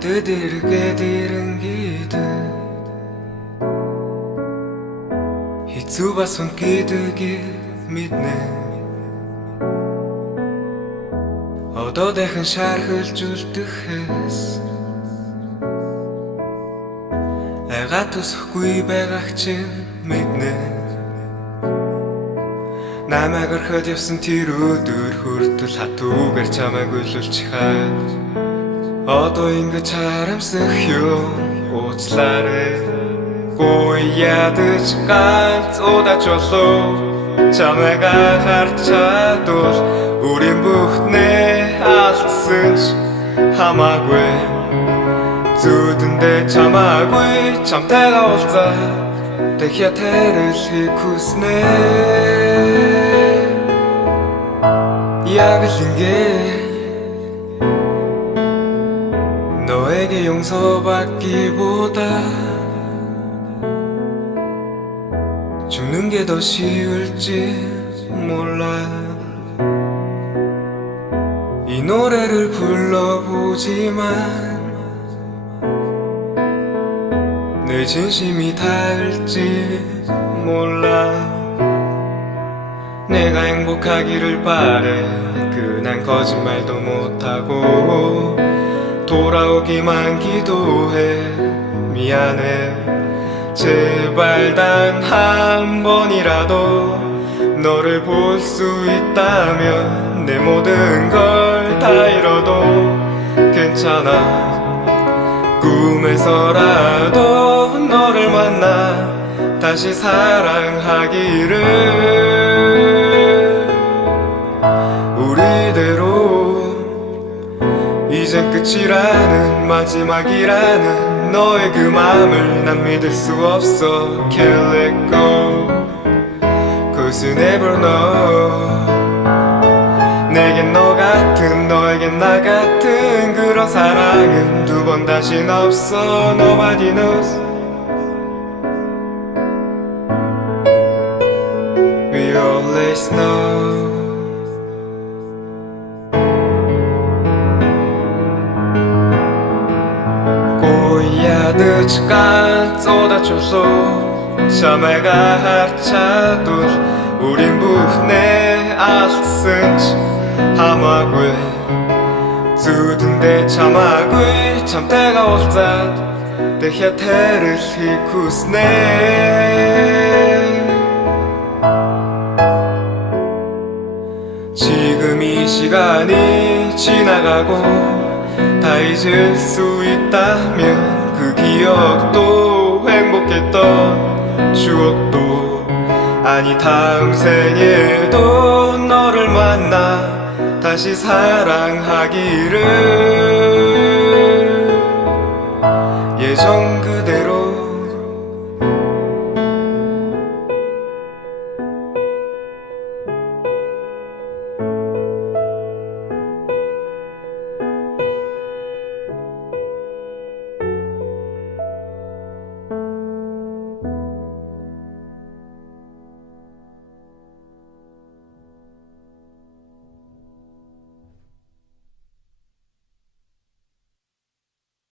Надыдыргэ дэрэнgidə Хэцүү бас гэдгийг мэднэ Одоо дахин шархалж үлдэхээс Айгаа тусахгүй байгааг чинь мэднэ Намайг орхиод явсан тэр өдөр хүртэл хатуугаар чамайг уйлуулчихад Одоо ингэж харамсах юм уучлаарай Гой ядаж ганц удаач болов Чамайг харж чадвал Үрийн бүхнээ алдсан ч хамаагүй Зүудэндээ чамаагүй чамтайгаа уулзаа Дахиад хайрлахыг хүснэ Яг л ингэ 너에게 용서받기보다 죽는 게 더 쉬울지 몰라 이 노래를 불러보지만 내 진심이 닿을지 몰라 내가 행복하기를 바래 그난 거짓말도 못하고 돌아오기만 기도해 미안해 제발 단 한 번이라도 너를 볼 수 있다면 내 모든 걸 다 잃어도 괜찮아 꿈에서라도 너를 만나 다시 사랑하기를 우리대로 이젠 끝이라는 마지막이라는 너의 그 맘을 난 믿을 수 없어 Can't let go Cause you never know 내겐 너 같은 너에겐 나 같은 그런 사랑은 두 번 다신 없어 Nobody knows We always know ядаж ганц удаач болов Чамайгаа харж чадвал Үрийн бүхнээ алдсан ч хамаагүй Зүудэндээ чамаагүй чамтайгаа уулзаад Дахиад хайрлахыг хүснэ 지금 이 시간이 지나가고 다 잊을 수 있다면 그 기억도 행복했던 추억도 아니 다음 생에도 너를 만나 다시 사랑하기를 예전 그대로